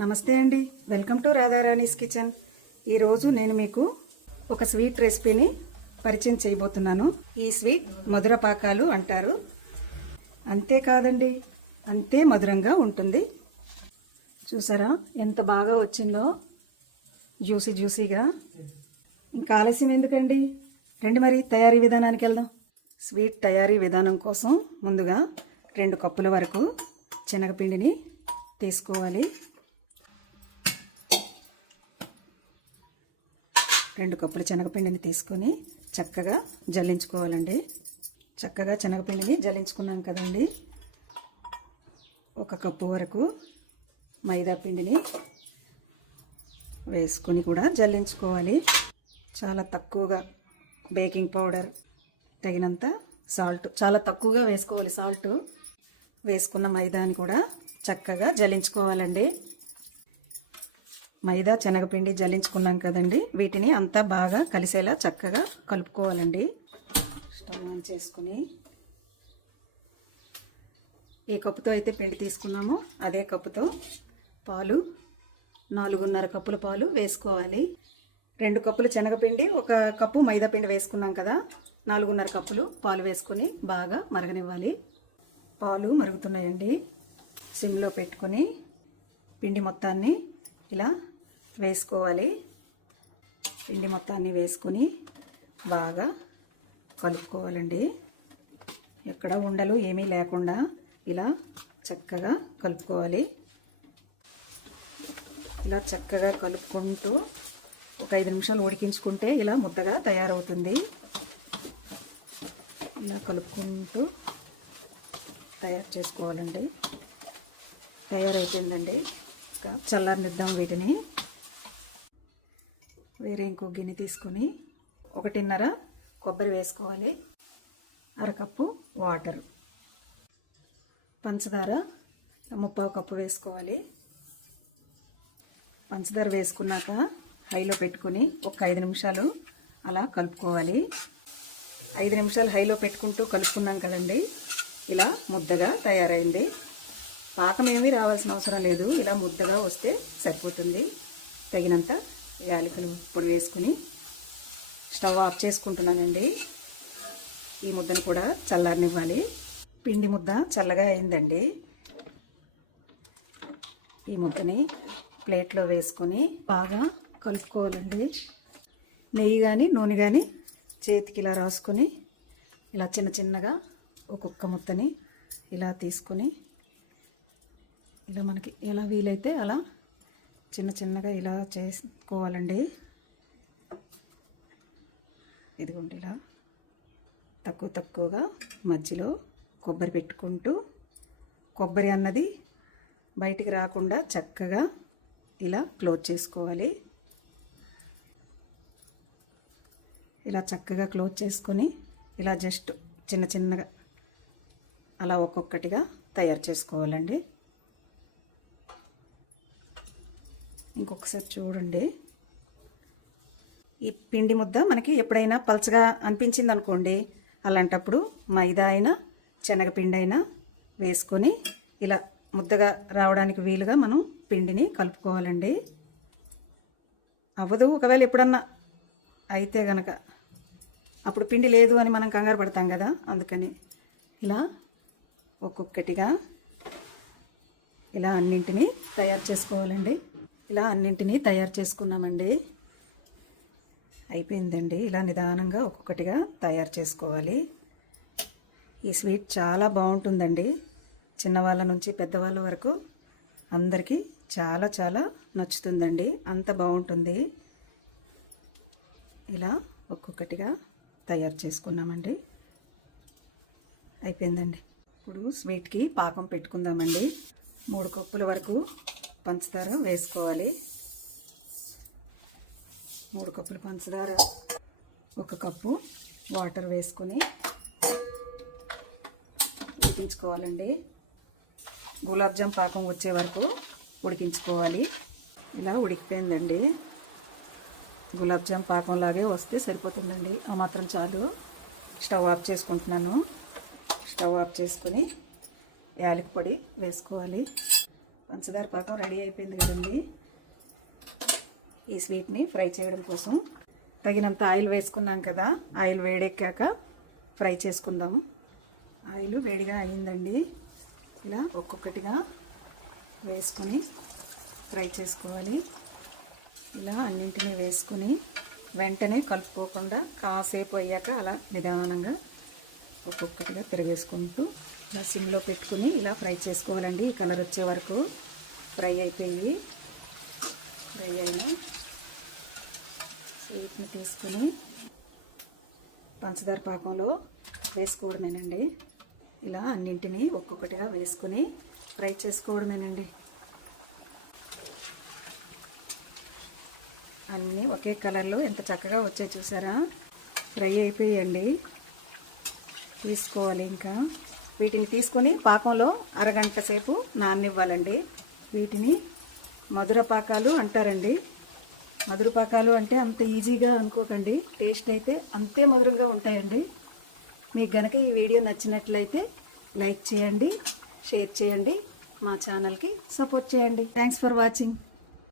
నమస్తే అండి. Welcome to Radharani's kitchen. ఈరోజు నేను మీకు ఒక స్వీట్ రెసిపీని పరిచయం చేయబోతున్నాను. ఈ స్వీట్ మధుర పాకాలు అంటారు. అంతేకాదండి అంతే మధురంగా ఉంటుంది. చూసారా ఎంత బాగా వచ్చిందో. జ్యూసీ జ్యూసీగా. ఇంకా ఆలస్యం ఎందుకండి? రండి మరి తయారీ విధానానికి వెళ్దాం. స్వీట్ తయారీ విధానం కోసం ముందుగా రెండు కప్పుల వరకు శనగపిండిని తీసుకోవాలి. రెండు కప్పుల శనగపిండిని తీసుకొని చక్కగా జల్లించుకోవాలండి. చక్కగా శనగపిండిని జల్లించుకున్నాం కదండి. ఒక కప్పు వరకు మైదా పిండిని వేసుకొని కూడా జల్లించుకోవాలి. చాలా తక్కువగా బేకింగ్ పౌడర్ తగినంత సాల్ట్ చాలా తక్కువగా వేసుకోవాలి సాల్ట్. వేసుకున్న మైదాని కూడా చక్కగా జల్లించుకోవాలండి. మైదా శనగపిండి జల్లించుకున్నాం కదండి. వీటిని అంతా బాగా కలిసేలా చక్కగా కలుపుకోవాలండి. స్టవ్ ఆన్ చేసుకుని ఏ కప్పుతో అయితే పిండి తీసుకున్నామో. అదే కప్పుతో పాలు నాలుగున్నర కప్పుల పాలు వేసుకోవాలి. రెండు కప్పులు శనగపిండి ఒక కప్పు మైదా పిండి వేసుకున్నాం కదా. నాలుగున్నర కప్పులు పాలు వేసుకొని బాగా మరగనివ్వాలి. పాలు మరుగుతున్నాయండి. సిమ్లో పెట్టుకొని పిండి మొత్తాన్ని ఇలా వేసుకోవాలి. పిండి మొత్తాన్ని వేసుకొని బాగా కలుపుకోవాలండి. ఎక్కడ ఉండలు ఏమీ లేకుండా ఇలా చక్కగా కలుపుకోవాలి. ఇలా చక్కగా కలుపుకుంటూ ఒక ఐదు నిమిషాలు ఉడికించుకుంటే ఇలా ముద్దగా తయారవుతుంది. ఇలా కలుపుకుంటూ తయారు చేసుకోవాలండి. తయారైపోయిందండి. ఇంకా చల్లారనిద్దాం వీటిని. వేరే ఇంకో గిన్నె తీసుకొని ఒకటిన్నర కొబ్బరి వేసుకోవాలి. అరకప్పు వాటర్. పంచదార ముప్పావు కప్పు వేసుకోవాలి. పంచదార వేసుకున్నాక హైలో పెట్టుకొని ఒక ఐదు నిమిషాలు అలా కలుపుకోవాలి. ఐదు నిమిషాలు హైలో పెట్టుకుంటూ కలుపుకున్నాం కదండి. ఇలా ముద్దగా తయారైంది. పాకం ఏమీ రావాల్సిన అవసరం లేదు. ఇలా ముద్దగా వస్తే సరిపోతుంది. తగినంత యాలకులు పొడి వేసుకుని స్టవ్ ఆఫ్ చేసుకుంటున్నానండి. ఈ ముద్దను కూడా చల్లారనివ్వాలి. పిండి ముద్ద చల్లగా అయిందండి. ఈ ముద్దని ప్లేట్లో వేసుకొని బాగా కలుపుకోవాలండి. నెయ్యి కానీ నూనె కానీ చేతికి ఇలా రాసుకొని ఇలా చిన్న చిన్నగా ఒక్కొక్క ముద్దని ఇలా తీసుకొని ఇలా మనకి ఎలా వీలైతే అలా చిన్న చిన్నగా ఇలా చేసుకోవాలండి. ఇదిగోండి ఇలా తక్కువ తక్కువగా మధ్యలో కొబ్బరి పెట్టుకుంటూ కొబ్బరి అన్నది బయటికి రాకుండా చక్కగా ఇలా క్లోజ్ చేసుకోవాలి. ఇలా చక్కగా క్లోజ్ చేసుకొని ఇలా జస్ట్ చిన్న చిన్నగా అలా ఒక్కొక్కటిగా తయారు చేసుకోవాలండి. ఇంకొకసారి చూడండి. ఈ పిండి ముద్ద మనకి ఎప్పుడైనా పలచగా అనిపించింది అనుకోండి అలాంటప్పుడు మైదా అయినా శనగపిండి అయినా వేసుకొని ఇలా ముద్దగా రావడానికి వీలుగా మనం పిండిని కలుపుకోవాలండి. అవ్వదు. ఒకవేళ ఎప్పుడన్నా అయితే గనక అప్పుడు పిండి లేదు అని మనం కంగారు పడతాం కదా అందుకని ఇలా ఒక్కొక్కటిగా ఇలా అన్నింటినీ తయారు చేసుకోవాలండి. ఇలా అన్నింటినీ తయారు చేసుకున్నామండి. అయిపోయిందండి. ఇలా నిదానంగా ఒక్కొక్కటిగా తయారు చేసుకోవాలి. ఈ స్వీట్ చాలా బాగుంటుందండి. చిన్నవాళ్ళ నుంచి పెద్దవాళ్ళ వరకు అందరికీ చాలా చాలా నచ్చుతుందండి. అంత బాగుంటుంది. ఇలా ఒక్కొక్కటిగా తయారు చేసుకున్నామండి. అయిపోయిందండి. ఇప్పుడు స్వీట్కి పాకం పెట్టుకుందామండి. మూడు కప్పుల వరకు పంచదార వేసుకోవాలి. మూడు కప్పులు పంచదార ఒక కప్పు వాటర్ వేసుకొని ఉడికించుకోవాలండి. గులాబ్జామ్ పాకం వచ్చే వరకు ఉడికించుకోవాలి. ఇలా ఉడికిపోయిందండి. గులాబ్జామ్ పాకంలాగే వస్తే సరిపోతుందండి. ఆ మాత్రం చాలు. స్టవ్ ఆఫ్ చేసుకుంటున్నాను. స్టవ్ ఆఫ్ చేసుకొని యాలకి పొడి వేసుకోవాలి. పంచదార పాకం రెడీ అయిపోయింది కదండి. ఈ స్వీట్ని ఫ్రై చేయడం కోసం తగినంత ఆయిల్ వేసుకున్నాం కదా ఆయిల్ వేడెక్కాక ఫ్రై చేసుకుందాం. ఆయిల్ వేడిగా అయిందండి. ఇలా ఒక్కొక్కటిగా వేసుకొని ఫ్రై చేసుకోవాలి. ఇలా అన్నింటినీ వేసుకుని వెంటనే కలుపుకోకుండా కాసేపు అయ్యాక అలా నిదానంగా ఒక్కొక్కటిగా తిరగేసుకుంటూ ఇలా సిమ్లో పెట్టుకుని ఇలా ఫ్రై చేసుకోవాలండి. ఈ కలర్ వచ్చే వరకు ఫ్రై అయిపోయి ఫ్రై అయిన స్వీట్ని తీసుకుని పంచదార పాకంలో వేసుకోవడమేనండి. ఇలా అన్నింటినీ ఒక్కొక్కటిగా వేసుకుని ఫ్రై చేసుకోవడమేనండి. అన్నీ ఒకే కలర్లో ఎంత చక్కగా వచ్చాయి చూసారా? ఫ్రై అయిపోయాయండి. తీసుకోవాలి ఇంకా. వీటిని తీసుకొని పాకంలో అరగంట సేపు నాననివ్వాలండి. వీటిని మధుర పాకాలు అంటారండి. మధుర పాకాలు అంటే అంత ఈజీగా అనుకోకండి. టేస్ట్ అయితే అంతే మధురంగా ఉంటాయండి. మీకు గనక ఈ వీడియో నచ్చినట్లయితే లైక్ చేయండి షేర్ చేయండి మా ఛానల్కి సపోర్ట్ చేయండి. Thanks for watching.